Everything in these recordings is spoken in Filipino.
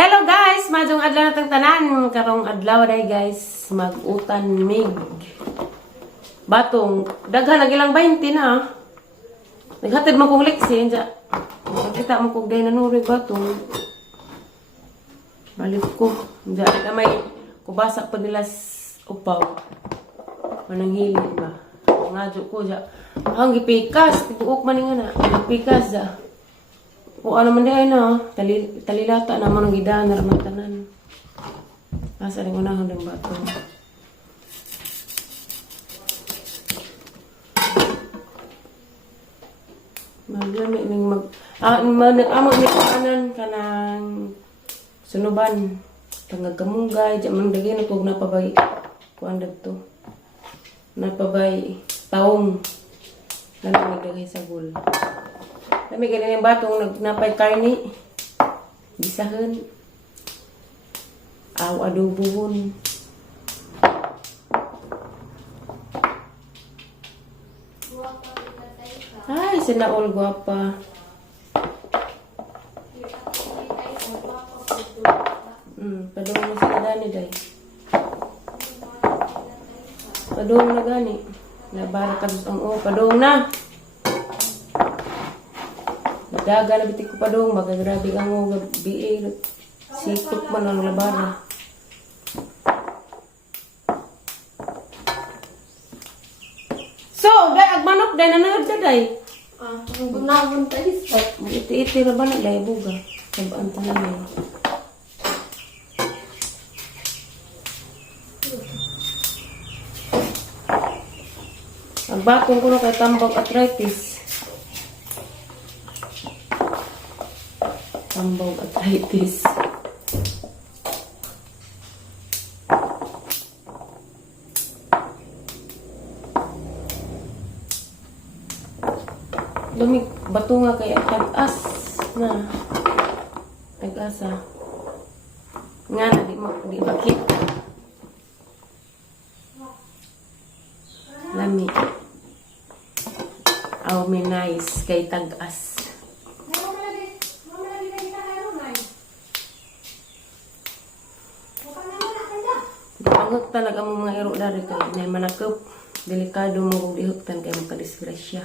Hello guys! Madong adlaw natang tanan. Karong adlaw day guys. Mag-utan mig. Batong. Daghan lagi lang 20 na. Naghatid mo kong leksi. Nakita mo kong day nanurig batong. Balik ko. Diyan na may kubasak pa nila upaw. Mananghili ba? Ngadyo ko dyan. Ang gipikas. Tibuok man nga na. Gipikas dyan. O ano man din na, talilata naman ang gidaan na ramang tanan. Asa rin unahon ng bato. Maglamig ning amag ni kanan kanang sunuban. Tangag kamunggay, diyan man dagay na kog napabay. Kuan dagto. Napabay taong nalamig dagay sa gul. Kami ganyan yung batong napay karni. Bisahon. Aw adobohon. Ay, sila all guwapa. Padung na sila dani day. Padung na gani. Nabara kados ang padung na. Daga na bitik ko pa dong, magagrabe ang mga biil. Sikot man ang labara. So, day, agmanok, day, nanood ka, day. Ang bunawon tayo sa Iti-iti na ba na, day, buga. Sabaan pa naman. Ang batong ko na kay tambang arthritis. Tambang arthritis. Lumig bato nga kaya tag-as na. Tag-asa. Nga na di bakit. Lami. Aw may nice kay tag-as. Pangag talaga mo mga iro dari kay nay manakop. Delikado mo kung dihuktan kay magkadisgrasya.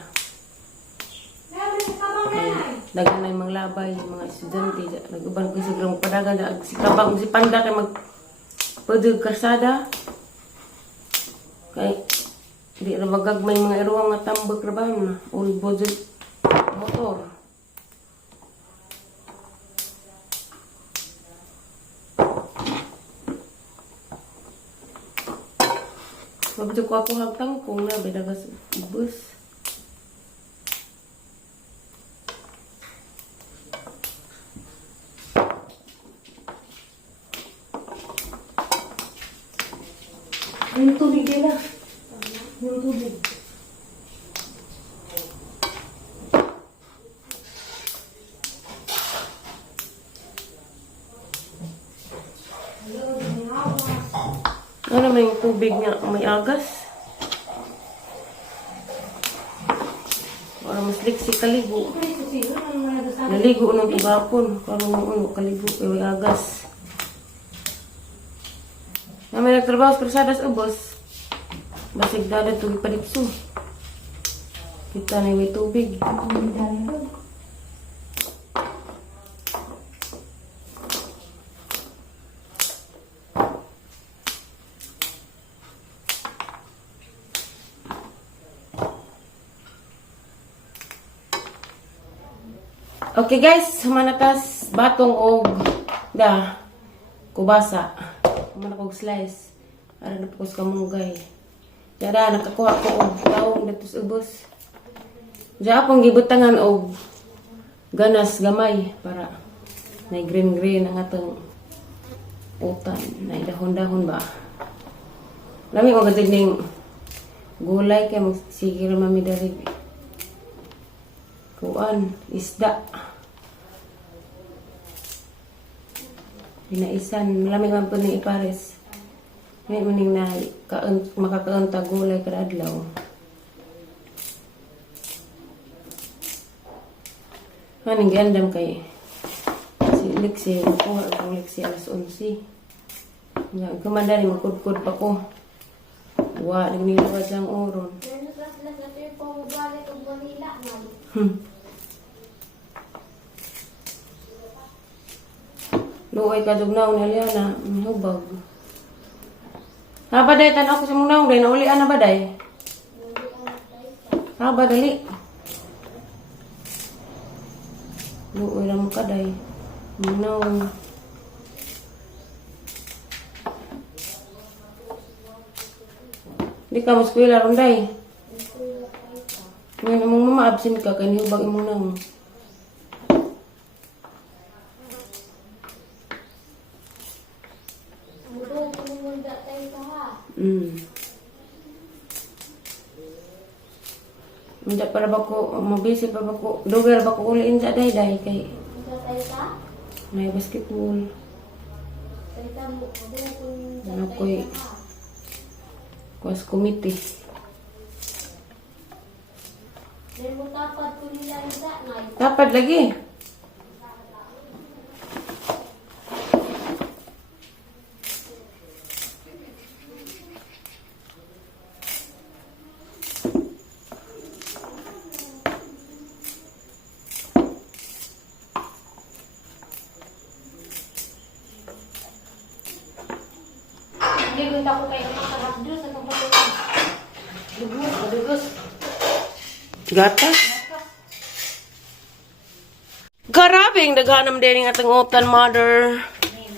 Dagan na yung mga labay, mga estudyante. Nag-uban ko siguro magpadagan. Si kabang si Panda kay magpadug karsada. Kay di na magagmay mga iro nga tambag rabahan na. All budget motor. Mabito ko ako hagtangkong na, bidagas bus. Yung tubig nila. Yung tubig. Ano naman yung tubig niya? May agas. Para mas liksi kaligo. Naligo ng tugapon. Para kaligo. May agas. Na may nagtrabaho sa Cruzadas ubos. Basig dada tubig pa dito. Kita na yung tubig. Okay guys, manatas batong og kubasa. Mana kog slice. Ara na pagos kamunggay. Dara nakakuha ko og tawong dito sa ubos. Diya akong gibutangan og ganas gamay para may green ang atong utan. Nay dahon-dahon ba. Lami ko gid ning gulay kay magsigir mami dali. Kuan isda. Pinaisan, malamig man po ni ipares. May maning na makakaon ta gulay kada adlaw. Maning gandam kay si liksi, makuha akong liksi alas 11. Nga, kumanda ni magkudkod pa ko. Wa, nagniluwad lang oron. Nas-las-las na tayo po mabalit o Manila, man. Luoy ka jugnaw na liya na hubag. Ha ba day tan ako sa mong naong day nauli ana ba day? Ha ba dali? Luoy ra mo ka day. Mong naong. Di ka mas kuila ron day. Ngayon mong mama absent ka kay hubag imong naong. Mudod, kumunda tayo ka ha. Hindi para ba ko, mabisi pa ba ko, dugar ba ko uliin sa day kay Munda tayo ka? may basketball. Tayo ka mo, mudod, kumunda Ano tayo ko'y ka ha. kuwas committee. Dahil mo tapad ko nila isa, nay. Dapat lagi. Hindi ko ko kayo makakabdos sa kapatid. Dugos. Gatas. Garabing daghanam din ng atong utan, mother.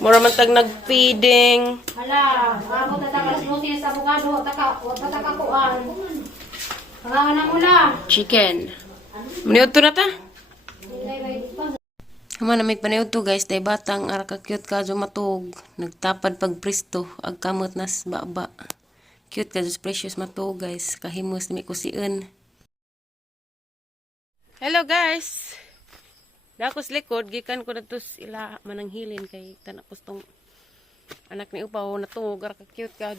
Mura man tag nag-feeding. Hala, ako tatakalas mo siya sa abogado, tatakakuan. Pangawan na mula. Chicken. Maniud to na ta? Ilay-lay pa. Humana may paniud to guys, day batang ara ka cute ka matug. Nagtapad pag presto ag kamot nas baba. Cute ka precious matug guys, kahimos ni kusiun. Hello guys. Dakos likod gikan ko dito ila mananghilin kay tanapos tong anak ni upaw natug ara ka cute ka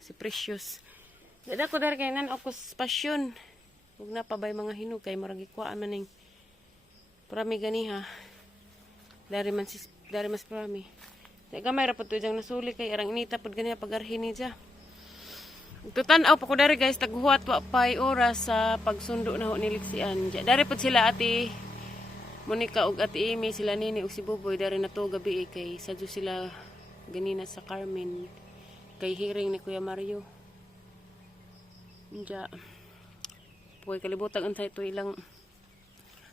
si precious. Dada ko dar kay nan ako pasyon. Ug napabay mga hinog kay murag ikuan man ning prami ganiha. Dari mas prami. Gamay ra pud to jang nasuli kay arang inita pud ganiha pagarhin ni ja. Tutan-aw pa ko dari guys taghuwat wa pay oras sa pagsundo na ho ni Lixian. Dari pud sila ati Monica ug ati Amy sila nini ug si Buboy dari na to gabi kay sadyo sila ganina sa Carmen kay hearing ni Kuya Mario. Ja. Puy kalibutan unsay to ilang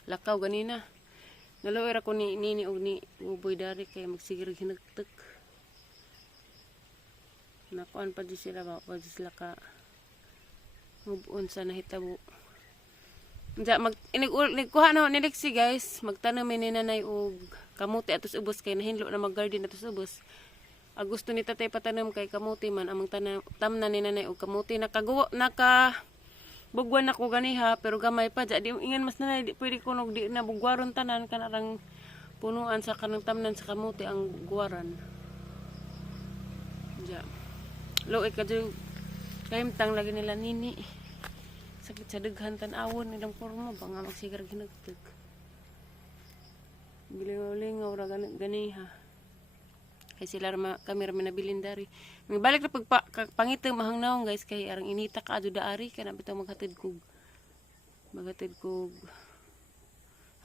lakaw ganina. Naluoy ra ko ni nini ug ni Buboy dari kay magsigir hinagtek. Nakuan pa di sila ba pa di sila ka move on sa nahitabo. Ja mag inigkuha na ni Lexi guys, magtanom ni nanay og kamuti atos ubos kay nahinlo na mag-garden atos ubos. Gusto ni tatay patanom kay kamuti man among tamnan ni nanay og kamuti naka bugwan ako ganiha pero gamay pa ja di ingan mas nanay di pwede kunog di na bugwaron tanan kanarang punuan sa kanang tamnan sa kamuti ang guwaran. Ja. Loe ka dyan, kahimtang lagi nila nini. Sakit sa daghan tan-awon nilang porma, ba nga magsigar ginagtag. Bilingaw-lingaw ra ganiha. Kay sila kami rami nabilin dari. May balik na pangitang mahang naong guys, kay arang inita ka ado daari, kaya nabitaw maghatid kog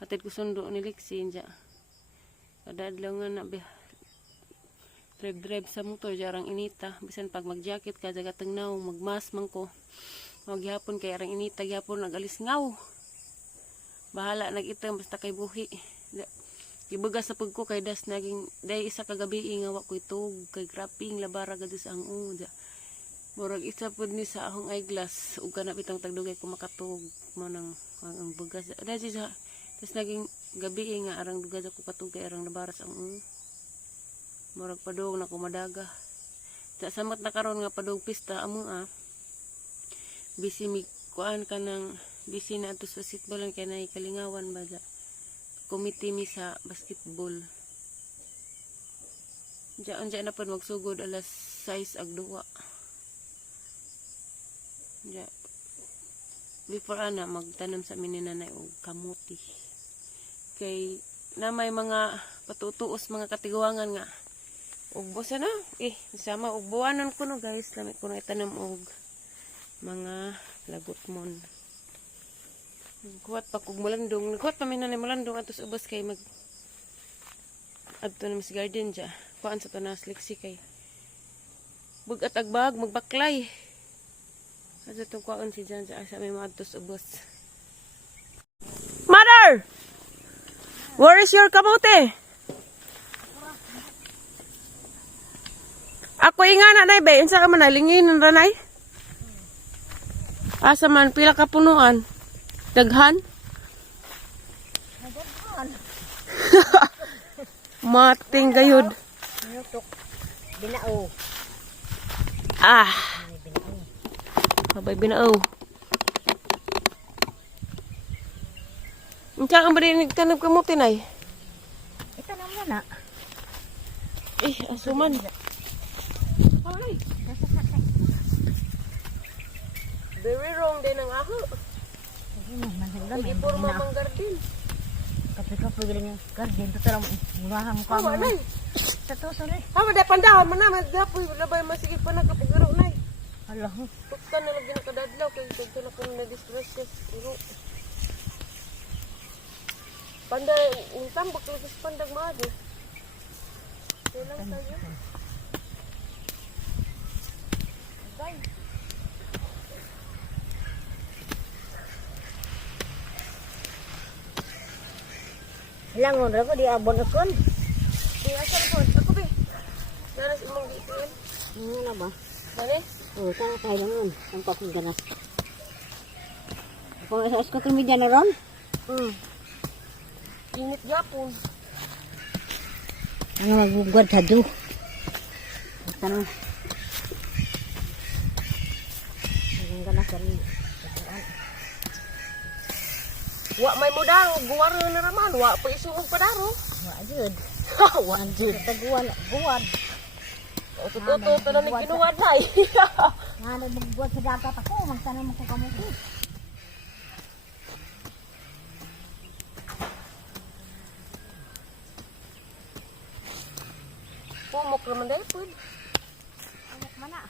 hatid ko sundo ni Lexi, dya. Kadadlaw nga na, drive sa motor jarang inita bisan pag mag-jacket ka jagatang naw magmas man ko maghapon kay arang inita gyapon nagalis ngaw bahala nag-itam basta kay buhi ibugas sa pug ko kay das naging day isa ka gabi ngawa ko itog kay grapping labara gadis ang uja murag isa pud ni sa akong eyeglass ug kana bitang tagdugay ko makatug mo nang ang bugas dai sa tas naging gabi nga arang dugas ako katug kay arang labaras ang murag padung na kumadaga. Sa samot na karon nga padung pista amo Bisi mi kuan ka ng bisi na ato sa basketball kay nay kalingawan ba ja. Committee mi sa basketball. Diyan na pud magsugod alas 6 ag 2. Ja. Before ana magtanom sa amin ni nanay og kamuti. Kay na may mga patutuos mga katiguangan nga. Ug bosa na sama og buwanan ko no guys, lami ko na itanam og mga lagot mon. Kuwat pa kog mulandong, kuwat pa minanay mulandong atos ubos kay mag adto na sa garden dya. Kuan sa to na sliksi kay bugat agbag magbaklay. Asa to kuan si Jan dya sa may mga atos ubos. Mother! Where is your kamote? Ako ingana na be, unsa ka man lingin ng ranay? Asa man pila ka punuan? Daghan? Daghan. Mating gayud. Nutok. Binao. Ah. Babay binao. Unsa ka ba din tanong kamote nay? Ito naman na. Asuman. Ay. Very wrong din ang aho. Hindi puro mamang garden. Kape-kape galing yung garden. Ito talagang mulahan mo ka mo. Nay. Ito, sorry. Hama dahil pandahan mo na. Magapoy. Labay masigit pa na kapagaro nay. Hala. Tuktan na lang din nakadadlaw. Kaya ito na kung na-distress siya. Panday, yung tambak lang sa pandag maado. Kailang tayo. Bye. Langon ra ko di abon akon. Di asa na po. Ako ba? Naras imong giitin. Na ba? Dali? Oh, sana kay langon. Ang pakong ganas. Ako sa social media na ron. Init yapon. Ano magbugad sa do? Tanong. Ang ganas rin. Wa may mudang. Guwar na naman. Wa pa isuong padaro. Wa jud. Wa jud taguan buwan. Tututo. Tanong ni kinuwad na eh. Nga magbugad sa dagat ako. Magtanong mo ko kamuti. Pumok naman dahil po. Amok mana?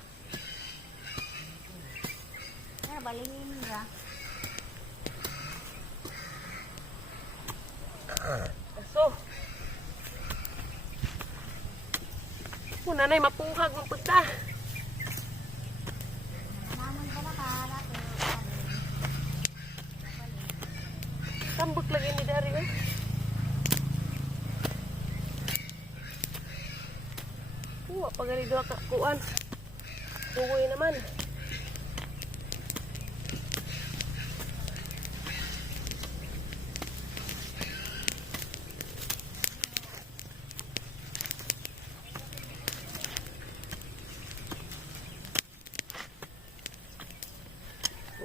Ano balingin nila? So. Nanay mapuhag ng punta. Naman pala kala ko. Tambok lagi ni Dari eh. Pagani doa ka kuan. Tugoy naman.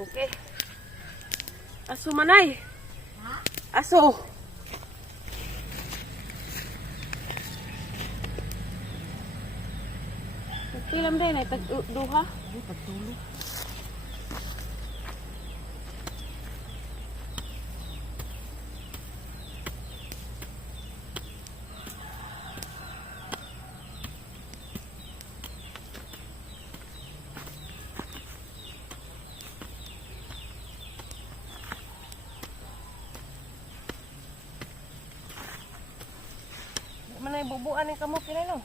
Okay. Aso manay. Ha? Aso. Film din ay tag-duha. Ay, pagtulog. Manay bubuan ng kamot kini no.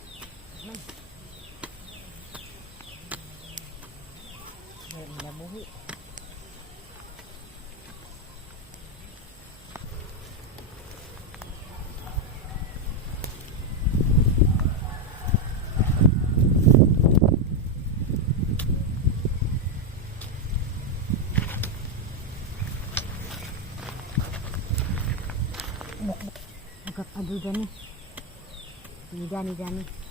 Nabuhi. Agak aduh Dani. Ini Dani.